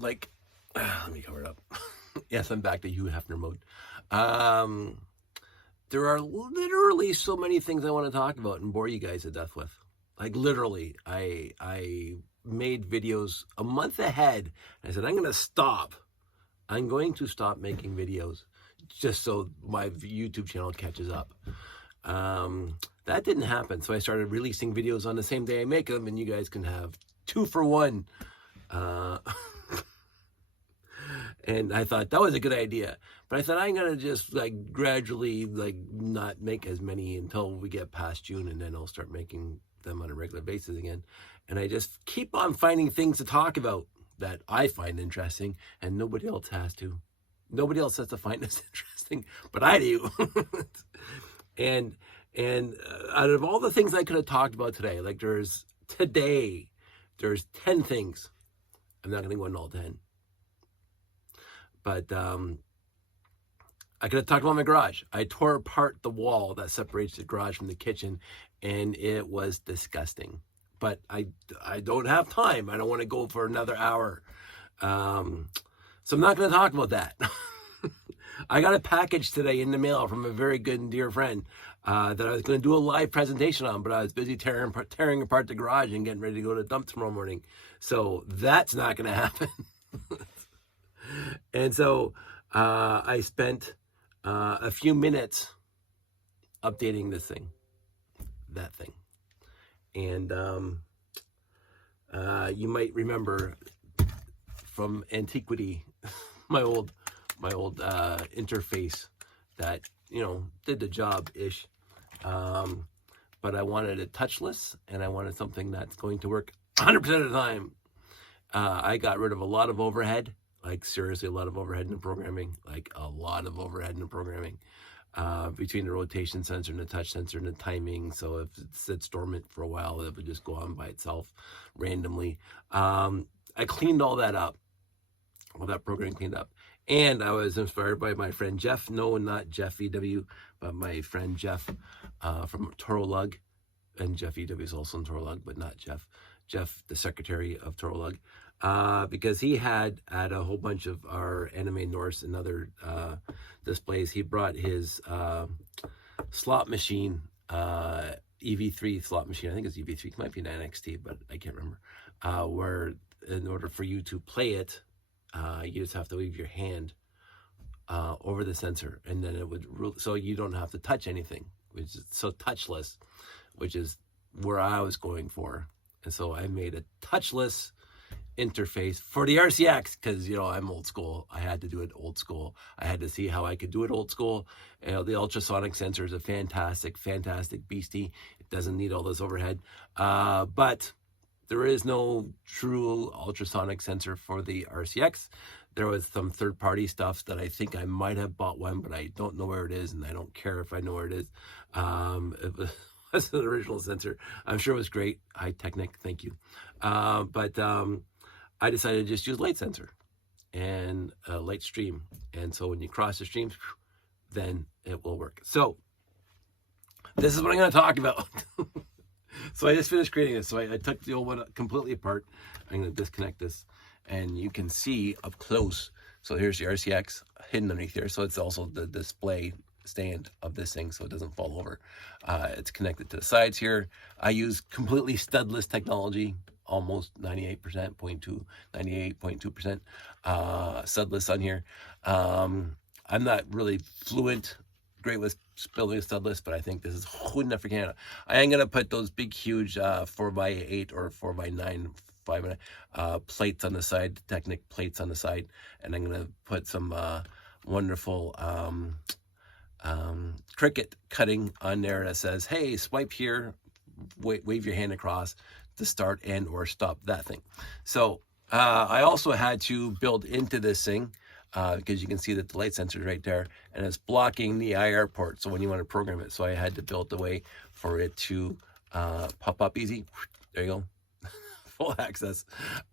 like, let me cover it up. Yes, I'm back to Hugh Hefner mode. Um, there are literally so many things I want to talk about and bore you guys to death with. Like literally, I made videos a month ahead. I said I'm going to stop. I'm going to stop making videos just so my YouTube channel catches up. That didn't happen, so I started releasing videos on the same day I make them, and you guys can have 2 for 1. And I thought that was a good idea, but I thought I'm gonna just like gradually like not make as many until we get past June, and then I'll start making them on a regular basis again. And I just keep on finding things to talk about that I find interesting, and nobody else has to. Nobody else has to find this interesting, but I do. and out of all the things I could have talked about today, like there's 10 things. I'm not going to go into all 10. But I could have talked about my garage. I tore apart the wall that separates the garage from the kitchen, and it was disgusting. But I don't have time. I don't want to go for another hour. So I'm not going to talk about that. I got a package today in the mail from a very good and dear friend that I was going to do a live presentation on, but I was busy tearing apart the garage and getting ready to go to the dump tomorrow morning. So that's not going to happen. And so I spent a few minutes updating that thing. And you might remember from antiquity, my old interface that, did the job-ish. But I wanted it touchless, and I wanted something that's going to work 100% of the time. I got rid of a lot of overhead, like seriously a lot of overhead in the programming, between the rotation sensor and the touch sensor and the timing. So if it sits dormant for a while, it would just go on by itself randomly. I cleaned all that up, all that programming cleaned up. And I was inspired by my friend Jeff, no, not Jeff EW, but my friend Jeff from Toro Lug. And Jeff EW is also in Toro Lug, but not Jeff. Jeff, the secretary of Toro Lug, because he had at a whole bunch of our Anime Norse and other displays, he brought his slot machine, EV3 slot machine. I think it's EV3, it might be an NXT, but I can't remember. Where in order for you to play it, you just have to leave your hand over the sensor, and then it would so you don't have to touch anything, which is so touchless, which is where I was going for. And so I made a touchless interface for the RCX because, I'm old school. I had to do it old school. I had to see how I could do it old school. The ultrasonic sensor is a fantastic beastie. It doesn't need all this overhead. But there is no true ultrasonic sensor for the RCX. There was some third-party stuff that I think I might have bought one, but I don't know where it is, and I don't care if I know where it is. It was an original sensor. I'm sure it was great. High Technic, thank you. But I decided to just use light sensor and light stream. And so when you cross the streams, then it will work. So this is what I'm going to talk about. So I just finished creating this. So I took the old one completely apart. I'm going to disconnect this, and you can see up close. So here's the RCX hidden underneath here. So it's also the display stand of this thing, so it doesn't fall over. It's connected to the sides here. I use completely studless technology, almost 98.2% studless on here. I'm not really great with building a studless, but I think this is good enough for Canada. I am going to put those big, huge 4x8 or 4x9, 5 plates on the side, Technic plates on the side, and I'm going to put some wonderful Cricut cutting on there that says, hey, swipe here, wave your hand across to start and or stop that thing. So I also had to build into this thing because you can see that the light sensor is right there, and it's blocking the IR port. So when you want to program it, so I had to build a way for it to pop up easy. There you go. Full access.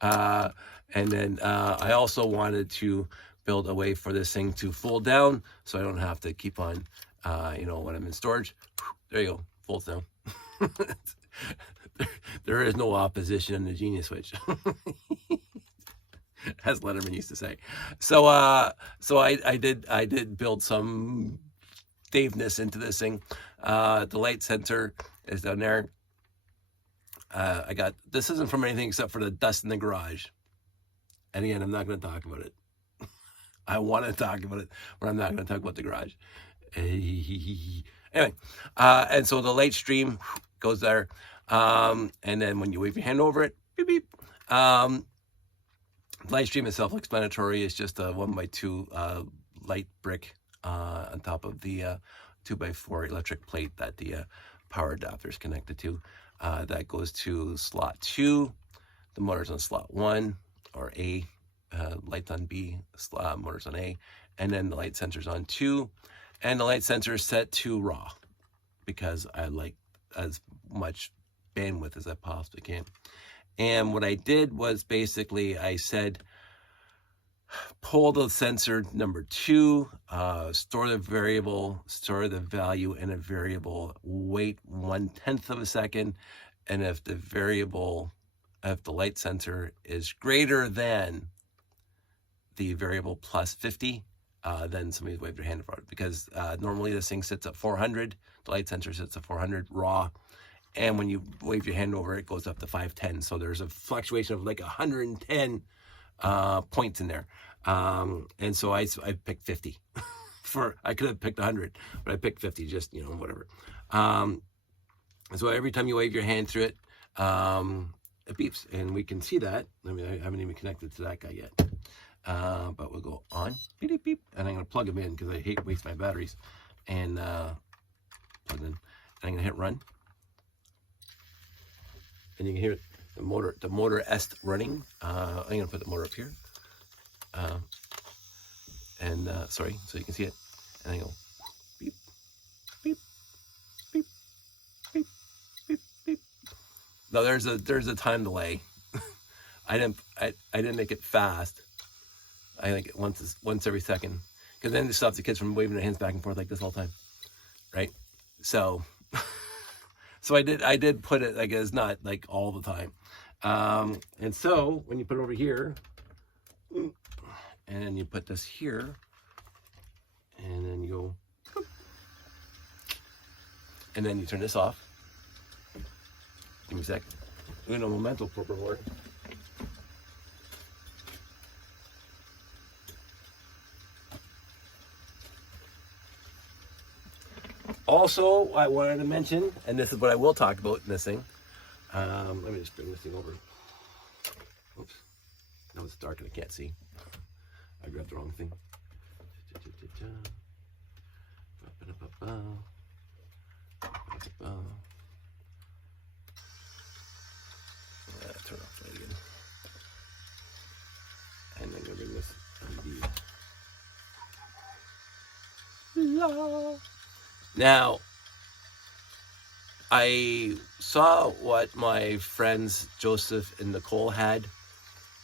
And then I also wanted to build a way for this thing to fold down, so I don't have to keep on, when I'm in storage. There you go, folds down. There is no opposition in the Genius Switch. as Letterman used to say. So I did build some Daveness into this thing. The light sensor is down there. I got, this isn't from anything except for the dust in the garage. And again, I'm not going to talk about it. I want to talk about it, but I'm not going to talk about the garage. Anyway, and so the light stream goes there. And then when you wave your hand over it, beep, beep. Light stream is self-explanatory. It's just a 1x2 light brick on top of the 2x4 electric plate that the power adapter is connected to. That goes to slot 2. The motor's on slot 1 or A. Lights on B, motor's on A. And then the light sensor's on 2. And the light sensor is set to raw because I like as much bandwidth as I possibly can. And what I did was basically I said, pull the sensor number 2, store the variable, store the value in a variable, wait 1/10 of a second, and if the variable, if the light sensor is greater than the variable plus 50, then somebody wave their hand for it, because normally this thing sits at 400, the light sensor sits at 400 raw, and when you wave your hand over it goes up to 510, so there's a fluctuation of like 110 points in there. And so I picked 50 I could have picked 100, but I picked 50, just, you know, whatever. So every time you wave your hand through it, it beeps, and we can see that. I mean, I haven't even connected to that guy yet. But we'll go on, beep, beep, beep, and I'm going to plug them in because I hate waste my batteries, and plug in, and I'm going to hit run, and you can hear the motor est running. I'm going to put the motor up here, and sorry, so you can see it, and I go beep, beep, beep, beep, beep, beep. Now there's a time delay. I didn't make it fast. I think once every second, because then it stops the kids from waving their hands back and forth like this all the time, right? So, so I did put it like it's not like all the time, and so when you put it over here, and then you put this here, and then you go, and then you turn this off. Give me a sec. Uno momento, por favor. Also, I wanted to mention, and this is what I will talk about in this thing. Let me just bring this thing over. Oops. Now it's dark and I can't see. I grabbed the wrong thing. Turn off the light again. And I'm going to bring this LED. Now, I saw what my friends Joseph and Nicole had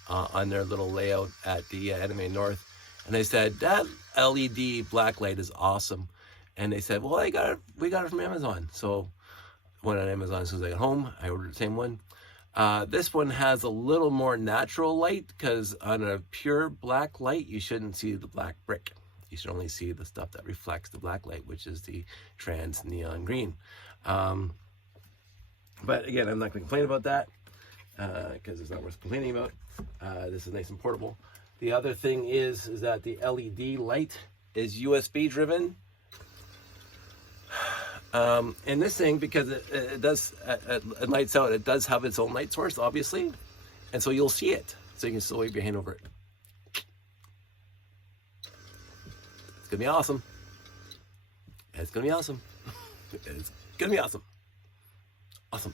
on their little layout at the Anime North, and I said, that LED black light is awesome. And they said, well, we got it from Amazon. So went on Amazon as soon as I got home. I ordered the same one. This one has a little more natural light, because on a pure black light, you shouldn't see the black brick. You should only see the stuff that reflects the black light, which is the trans neon green. But again, I'm not going to complain about that because it's not worth complaining about. This is nice and portable. The other thing is that the LED light is USB driven. And this thing, because it does, it lights out, it does have its own light source, obviously. And so you'll see it. So you can still wave your hand over it. It's gonna be awesome. It's gonna be awesome. It's gonna be awesome. Awesome.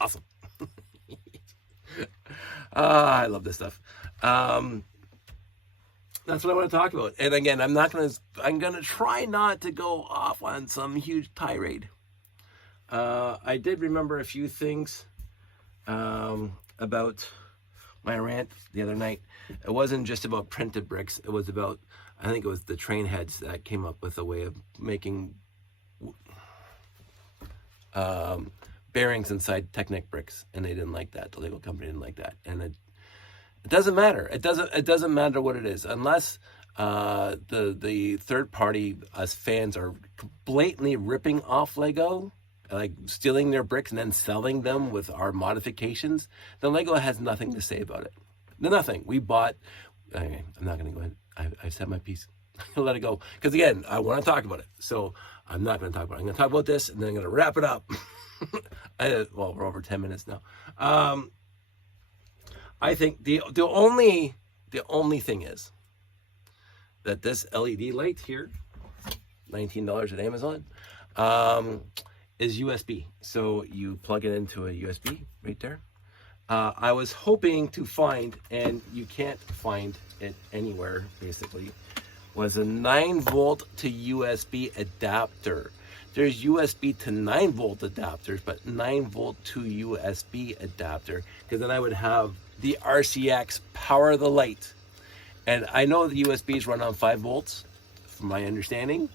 Awesome. I love this stuff. That's what I want to talk about. And again, I'm gonna try not to go off on some huge tirade. I did remember a few things about my rant the other night. It wasn't just about printed bricks. It was about, I think it was the train heads that came up with a way of making bearings inside Technic bricks, and they didn't like that. The Lego company didn't like that, and It doesn't matter. It doesn't matter what it is, unless the third party, us fans, are blatantly ripping off Lego, like stealing their bricks and then selling them with our modifications. Then Lego has nothing to say about it. Nothing. We bought. Anyway, I'm not going to go ahead. I've said my piece. Let it go. Because again, I want to talk about it. So I'm not going to talk about it. I'm going to talk about this and then I'm going to wrap it up. Well, we're over 10 minutes now. I think the only thing is that this LED light here, $19 at Amazon, is USB. So you plug it into a USB right there. I was hoping to find, and you can't find it anywhere basically, was a 9-volt to USB adapter. There's USB to 9-volt adapters, but 9-volt to USB adapter, because then I would have the RCX power the light. And I know the USBs run on 5 volts, from my understanding.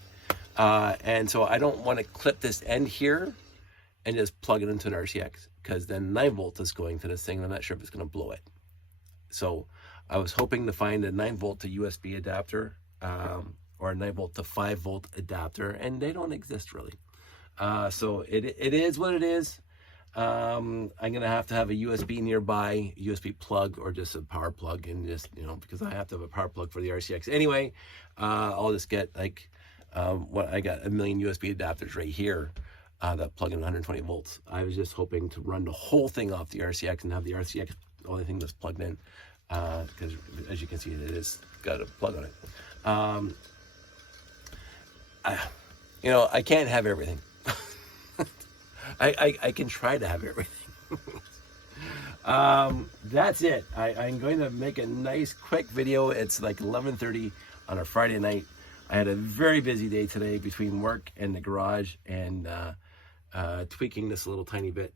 And so I don't want to clip this end here and just plug it into an RCX, because then 9 volts is going to this thing, and I'm not sure if it's going to blow it. So I was hoping to find a 9-volt to USB adapter, or a 9-volt to 5-volt adapter, and they don't exist really. So it is what it is. I'm going to have a USB nearby, USB plug, or just a power plug, and just, because I have to have a power plug for the RCX anyway. I'll just get like, I got a million USB adapters right here that plug in 120 volts. I was just hoping to run the whole thing off the RCX and have the RCX the only thing that's plugged in, because as you can see, it is got a plug on it. I can't have everything. I can try to have everything. That's it. I'm going to make a nice quick video. It's like 11:30 on a Friday night. I had a very busy day today between work and the garage, and tweaking this a little tiny bit.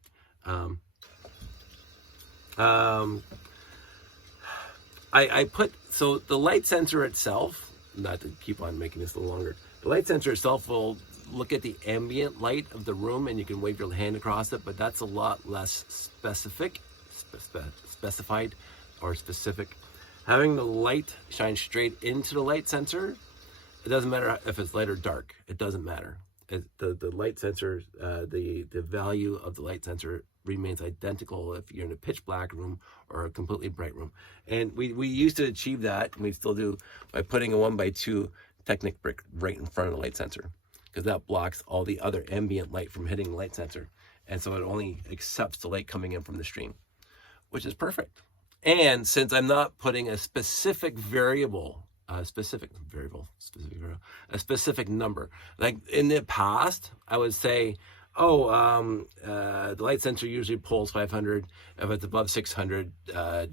I put, so the light sensor itself, not to keep on making this a little longer, the light sensor itself will look at the ambient light of the room, and you can wave your hand across it, but that's a lot less specified or specific. Having the light shine straight into the light sensor, it doesn't matter if it's light or dark. It doesn't matter. The light sensor, the value of the light sensor remains identical if you're in a pitch black room or a completely bright room. And we used to achieve that, and we still do, by putting a 1x2 Technic brick right in front of the light sensor, because that blocks all the other ambient light from hitting the light sensor. And so it only accepts the light coming in from the stream, which is perfect. And since I'm not putting a specific number, like in the past, I would say, the light sensor usually pulls 500. If it's above 600,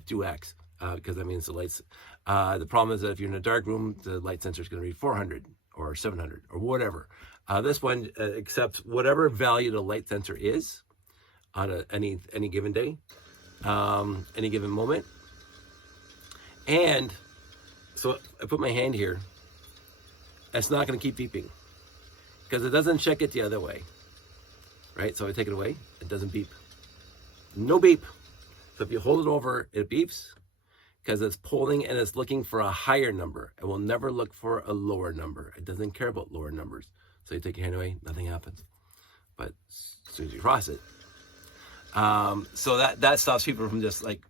do X, because that means the lights. The problem is that if you're in a dark room, the light sensor is going to be 400 or 700 or whatever. This one accepts whatever value the light sensor is on any given day, any given moment. And so I put my hand here. It's not going to keep beeping because it doesn't check it the other way, right? So I take it away. It doesn't beep. No beep. So if you hold it over, it beeps because it's pulling and it's looking for a higher number. It will never look for a lower number. It doesn't care about lower numbers. So you take your hand away, nothing happens. But as soon as you cross it, so that stops people from just like,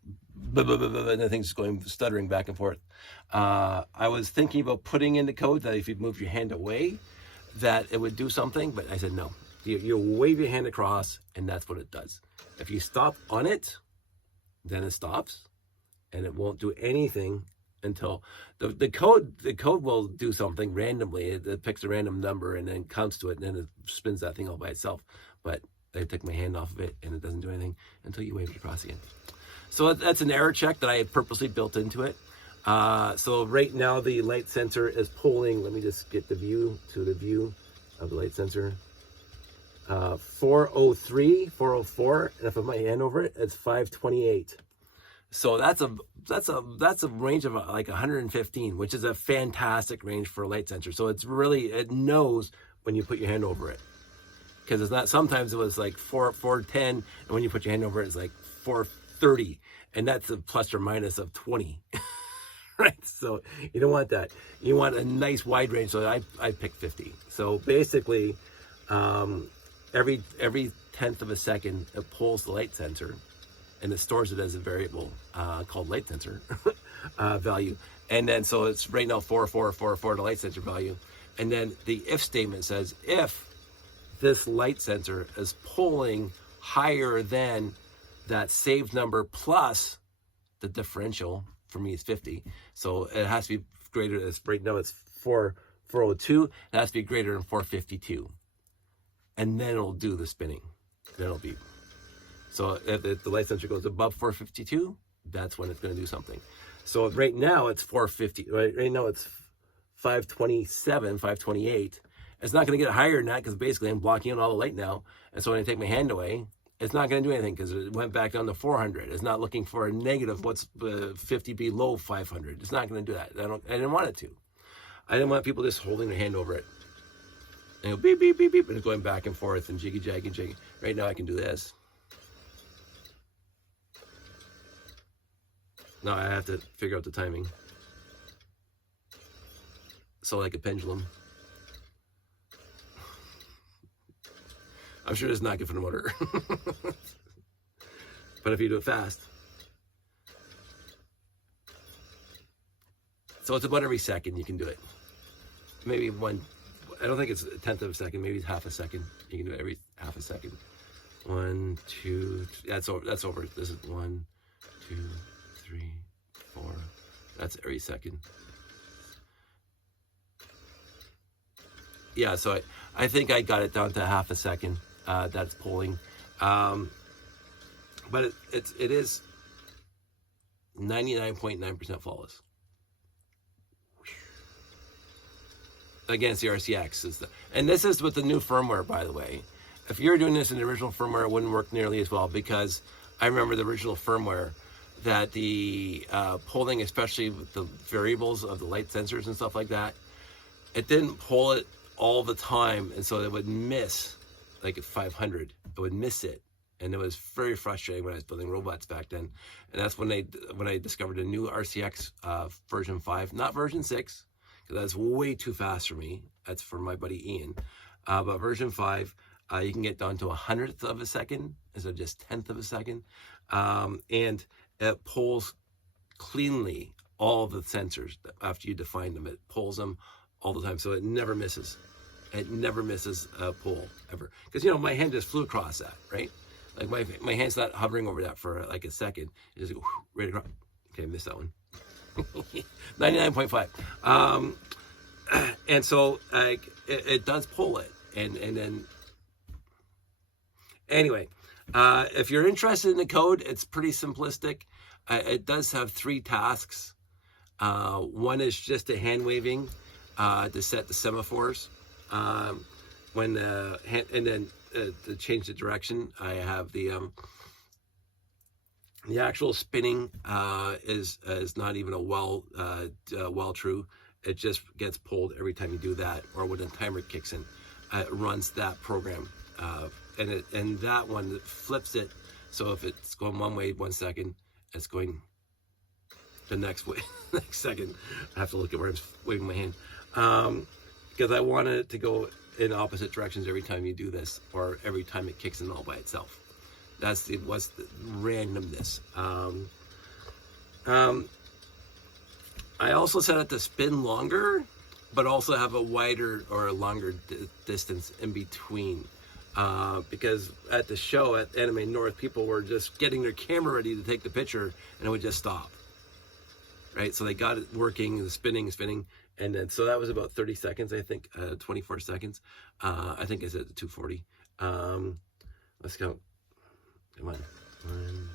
and the thing's going stuttering back and forth. I was thinking about putting in the code that if you move your hand away, that it would do something, but I said no. You wave your hand across, and that's what it does. If you stop on it, then it stops, and it won't do anything until the code will do something randomly. It picks a random number and then counts to it, and then it spins that thing all by itself. But I took my hand off of it, and it doesn't do anything until you wave it across again. So that's an error check that I purposely built into it. So right now the light sensor is pulling, let me just get the view of the light sensor. 403, 404, and if I put my hand over it, it's 528. So that's a range of like 115, which is a fantastic range for a light sensor. So it knows when you put your hand over it, because it's not. Sometimes it was like 410, and when you put your hand over it, it's like 450 30, and that's a plus or minus of 20. Right? So you don't want that. You want a nice wide range. So I picked 50. So basically, every tenth of a second, it pulls the light sensor, and it stores it as a variable called light sensor value. And then so it's right now 4, the light sensor value. And then the if statement says if this light sensor is pulling higher than that saved number plus the differential, for me is 50. So it has to be greater than, right now it's 402. It has to be greater than 452. And then it'll do the spinning. Then it'll be. So if the light sensor goes above 452, that's when it's going to do something. So right now it's 450. Right now it's 527, 528. It's not going to get higher than that because basically I'm blocking out all the light now. And so when I take my hand away, it's not going to do anything because it went back down to 400. It's not looking for a negative. What's 50 below 500? It's not going to do that. I didn't want it to. I didn't want people just holding their hand over it. And go beep, beep, beep, beep, and it's going back and forth and jiggy, jaggy, jiggy. Right now I can do this. Now I have to figure out the timing. So like a pendulum. I'm sure it's not good for the motor. But if you do it fast. So it's about every second you can do it. Maybe one, I don't think it's a tenth of a second, maybe it's half a second. You can do it every half a second. 1, 2, that's over. This is 1, 2, 3, 4. That's every second. Yeah, so I think I got it down to half a second. That's pulling. But it is 99.9% flawless. Against the RCX. And this is with the new firmware, by the way. If you're doing this in the original firmware, it wouldn't work nearly as well because I remember the original firmware that the polling, especially with the variables of the light sensors and stuff like that, it didn't pull it all the time, and so it would miss like at 500. It would miss it, and it was very frustrating when I was building robots back then. And that's when I discovered a new RCX version 5, not version 6, because that's way too fast for me. That's for my buddy Ian. But version 5, you can get down to 100th of a second instead of just 10th of a second, and it pulls cleanly all the sensors after you define them. It pulls them all the time, so it never misses. It never misses a pull ever. Because my hand just flew across that, right? Like my hand's not hovering over that for like a second. It just goes right across. Okay, I missed that one. 99.5. And so like it does pull it, and then anyway, if you're interested in the code, it's pretty simplistic. It does have 3 tasks. One is just a hand waving to set the semaphores. When and then to change the direction, I have the actual spinning is not even a well true. It just gets pulled every time you do that, or when the timer kicks in, it runs that program, and that one flips it. So if it's going one way 1 second, it's going the next way next second. I have to look at where I'm waving my hand. Because I wanted it to go in opposite directions every time you do this, or every time it kicks in all by itself. What's the randomness. I also set it to spin longer, but also have a wider or a longer distance in between. Because at the show at Anime North, people were just getting their camera ready to take the picture, and it would just stop. Right, so they got it working, spinning, and then so that was about 30 seconds, I think, 24 seconds. I think I said 240. Let's go. Come on. 1.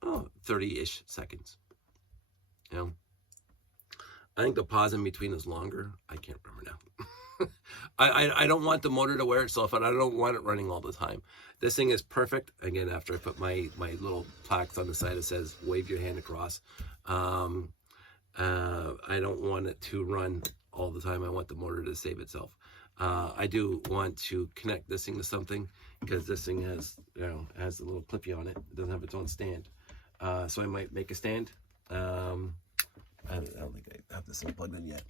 Oh, 30-ish seconds. I think the pause in between is longer. I can't remember now. I don't want the motor to wear itself out. I don't want it running all the time. This thing is perfect. Again, after I put my little plaques on the side that says wave your hand across. I don't want it to run all the time. I want the motor to save itself. I do want to connect this thing to something, because this thing has, has a little clippy on it. It doesn't have its own stand. So I might make a stand. I don't think I have this thing plugged in yet.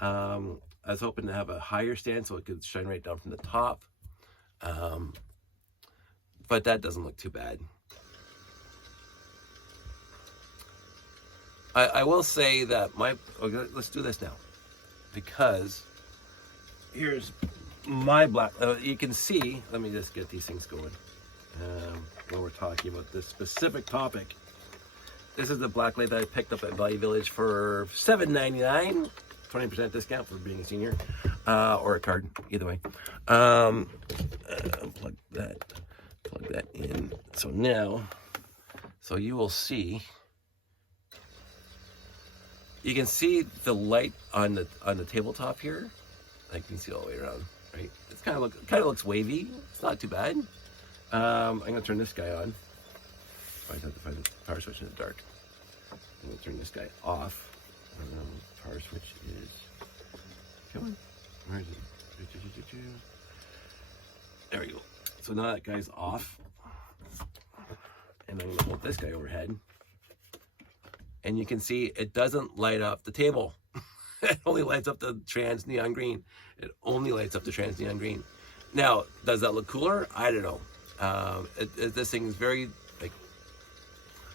I was hoping to have a higher stand so it could shine right down from the top. But that doesn't look too bad. I will say that okay, let's do this now, because here's my black, you can see, let me just get these things going when we're talking about this specific topic. This is the black light that I picked up at Value Village for $7.99, 20% discount for being a senior, or a card, either way. Plug that in. So now, you will see, you can see the light on the tabletop here. I can see all the way around, right? It's kind of looks wavy. It's not too bad. I'm gonna turn this guy on. I have to find the power switch in the dark. I'm gonna turn this guy off. Power switch is, come on, where is it? There we go. So now that guy's off, and I'm gonna hold this guy overhead, and you can see it doesn't light up the table. It only lights up the trans neon green. It only lights up the trans neon green. Now, does that look cooler? I don't know. This thing is very like,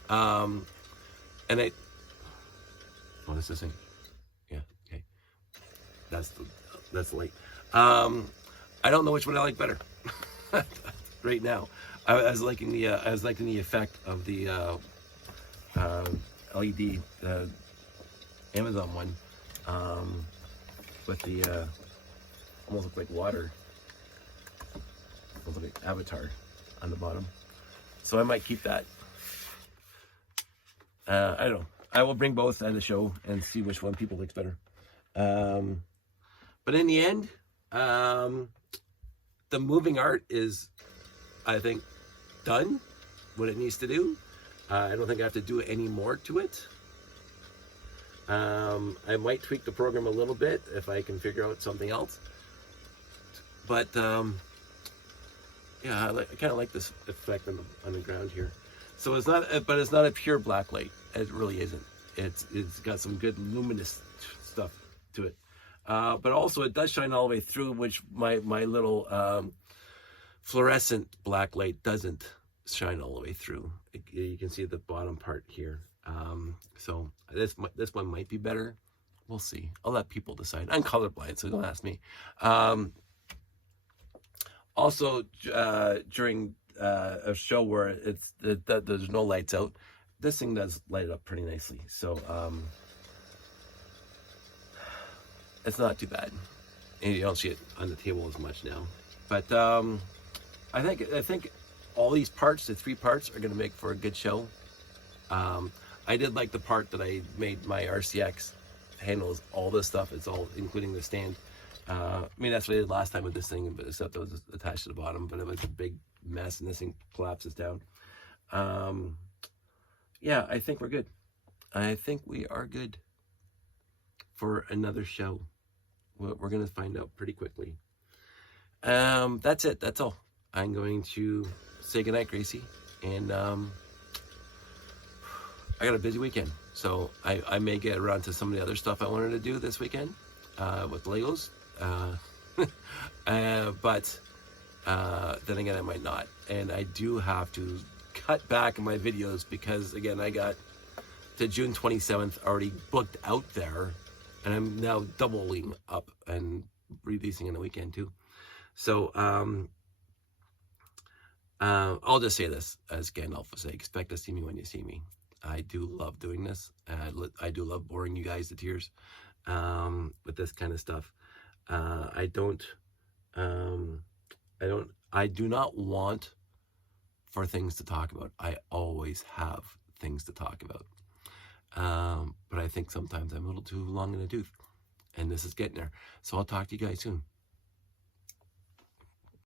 and what is this thing? Yeah, okay. That's the light. I don't know which one I like better right now. I was liking the effect of the LED, the Amazon one, with the almost look like water, almost like Avatar on the bottom. So I might keep that. I don't know. I will bring both at the show and see which one people likes better. But in the end, the moving art is, I think, done what it needs to do. I don't think I have to do any more to it. I might tweak the program a little bit if I can figure out something else. But yeah, I kind of like this effect on the ground here. So it's not a pure black light. It really isn't. It's got some good luminous stuff to it. But also it does shine all the way through, which my little fluorescent black light doesn't shine all the way through. You can see the bottom part here. So this one might be better. We'll see. I'll let people decide. I'm colorblind, so don't ask me. Also, during a show where there's no lights out, this thing does light up pretty nicely. So it's not too bad. And you don't see it on the table as much now. But I think all these parts, the 3 parts, are going to make for a good show. I did like the part that I made my RCX handles all this stuff. It's all including the stand. I mean, that's what I did last time with this thing, but except it was attached to the bottom, but it was a big mess and this thing collapses down. Yeah, I think we're good. I think we are good for another show. We're going to find out pretty quickly. That's it. That's all. I'm going to say goodnight, Gracie, and I got a busy weekend, so I may get around to some of the other stuff I wanted to do this weekend with Legos. But then again, I might not. And I do have to cut back in my videos because, again, I got to June 27th already booked out there, and I'm now doubling up and releasing in the weekend too. So I'll just say this, as Gandalf would say, expect to see me when you see me. I do love doing this. I do love boring you guys to tears with this kind of stuff. I do not want for things to talk about. I always have things to talk about. But I think sometimes I'm a little too long in the tooth, and this is getting there. So I'll talk to you guys soon.